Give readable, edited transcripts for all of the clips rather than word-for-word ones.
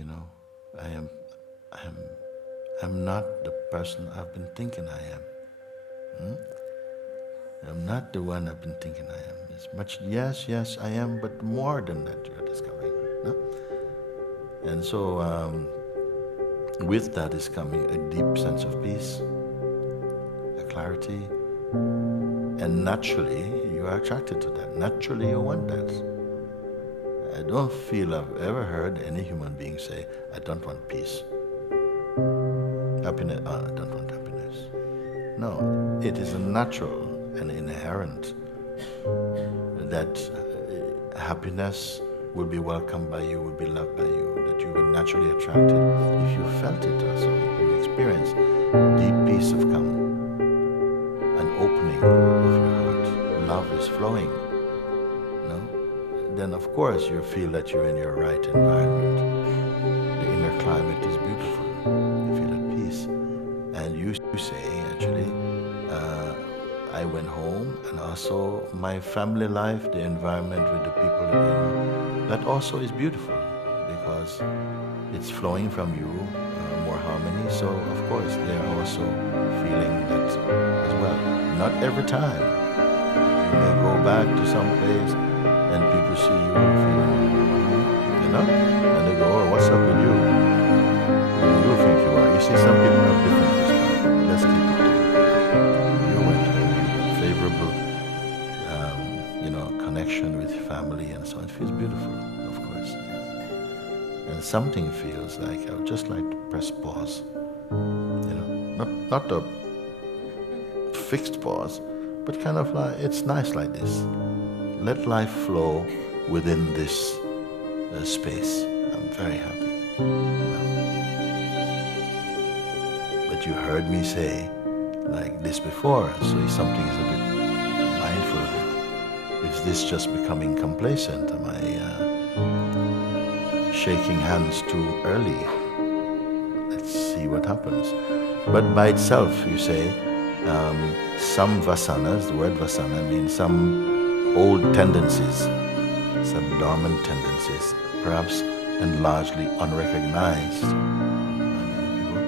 you know, I am, I'm not the person I've been thinking I am. I'm not the one I've been thinking I am. It's much, yes, I am, but more than that you're discovering. No? And so, with that is coming a deep sense of peace, a clarity, and naturally you are attracted to that. Naturally you want that. I don't feel I've ever heard any human being say, I don't want peace. Happiness, I don't want happiness. No, it is a natural and inherent that happiness will be welcomed by you, will be loved by you, that you will naturally attract it. If you felt it also, if you experience deep peace of come, an opening of your heart, love is flowing, no? Then of course you feel that you're in your right environment. The inner climate is beautiful. You feel at peace. And you say, actually, I went home, and also my family life, the environment with the people that I know, that also is beautiful because it's flowing from you, more harmony. So of course they are also feeling that as well. Not every time. You may go back to some place and people see you feeling, you know, and they go, oh, what's up with you? Who do you think you are? You see, some people have different perspectives. Let's keep it to you went home, favorable, connection with family and so on. It feels beautiful, of course. Yes. And something feels like I would just like to press pause. Not a fixed pause, but kind of like it's nice like this. Let life flow within this space. I'm very happy. But you heard me say like this before, so something is a bit mindful of it. Is this just becoming complacent? Am I shaking hands too early? Let's see what happens. But by itself, you say, some vasanas, the word vasana means some old tendencies, some dormant tendencies, perhaps and largely unrecognized by many people,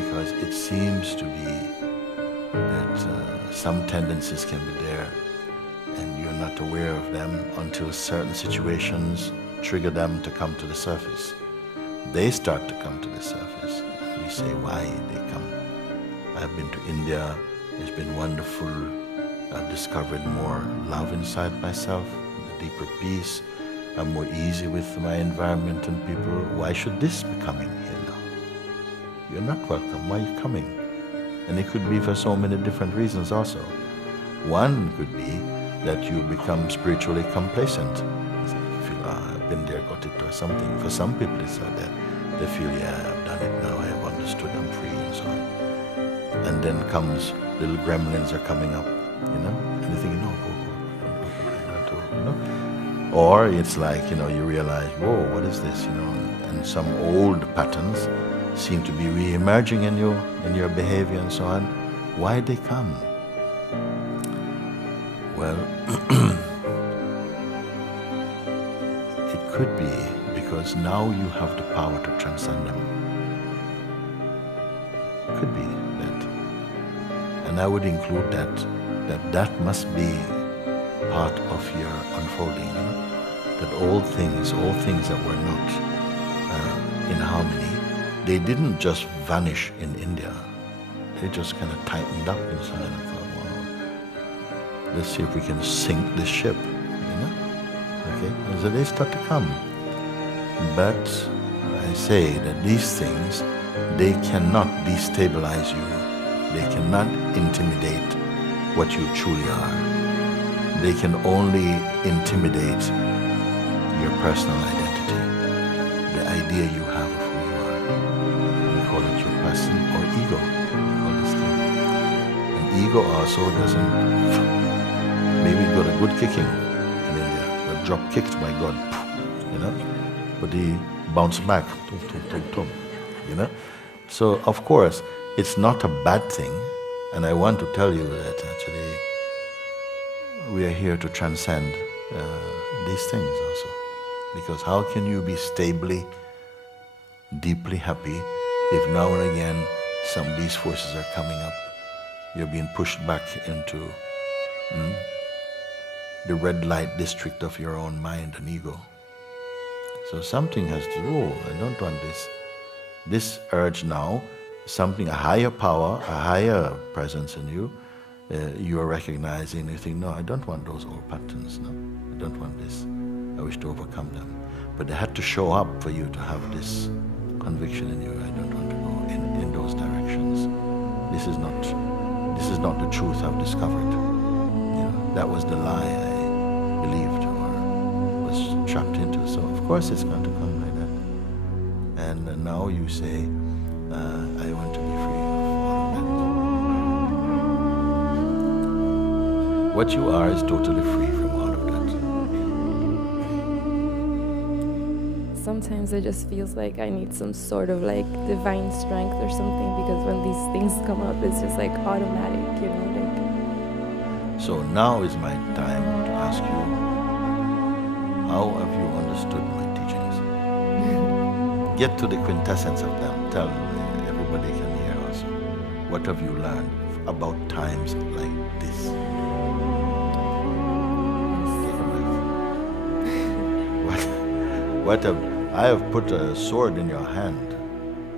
because it seems to be that some tendencies can be there and you're not aware of them until certain situations trigger them to come to the surface. They start to come to the surface. We say why they come. I've been to India, it's been wonderful. I've discovered more love inside myself, a deeper peace. I'm more easy with my environment and people. Why should this be coming here now? You're not welcome, why are you coming? And it could be for so many different reasons also. One could be that you become spiritually complacent. You feel, I've been there, got it, or something. For some people it's like that. They feel, yeah, I've done it now, I have understood, I'm free, and so on. And then comes, little gremlins are coming up, and you think, no, go. Or it's like, you realize, whoa, what is this, and some old patterns seem to be re-emerging in you, in your behavior and so on. Why they come? Well, it could be because now you have the power to transcend them. Could be that. And I would include that must be part of your unfolding. That all things that were not in harmony, they didn't just vanish in India. They just kind of tightened up inside and thought, wow, let's see if we can sink this ship, Okay, and so they start to come. But I say that these things, they cannot destabilize you. They cannot intimidate what you truly are. They can only intimidate your personal identity, the idea you have of who you are. We call it your person or ego. We call this thing. And ego also doesn't, maybe got a good kicking in India, got drop kicked by God, but he bounced back, So of course, it's not a bad thing, and I want to tell you that actually we are here to transcend these things also. Because how can you be stably, deeply happy if now and again some of these forces are coming up? You're being pushed back into the red light district of your own mind and ego. So something has to do. I don't want this. This urge now, something, a higher power, a higher presence in you, you are recognizing, you think, no, I don't want those old patterns, no, I don't want this. I wish to overcome them. But they had to show up for you to have this conviction in you. I don't want to go in those directions. This is not the truth I've discovered. You know, that was the lie I believed or was trapped into. So of course it's going to come like that. And now you say, I want to be free of all of that. What you are is totally free from all of that. Sometimes it just feels like I need some sort of like divine strength or something, because when these things come up, it's just like automatic, you know, like. So now is my time to ask you, how have you understood my teachings? Get to the quintessence of them. Tell everybody can hear also. What have you learned about times like this? What have I have put a sword in your hand,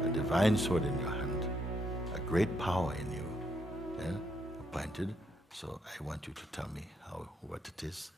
a divine sword in your hand, a great power in you, appointed. So I want you to tell me what it is.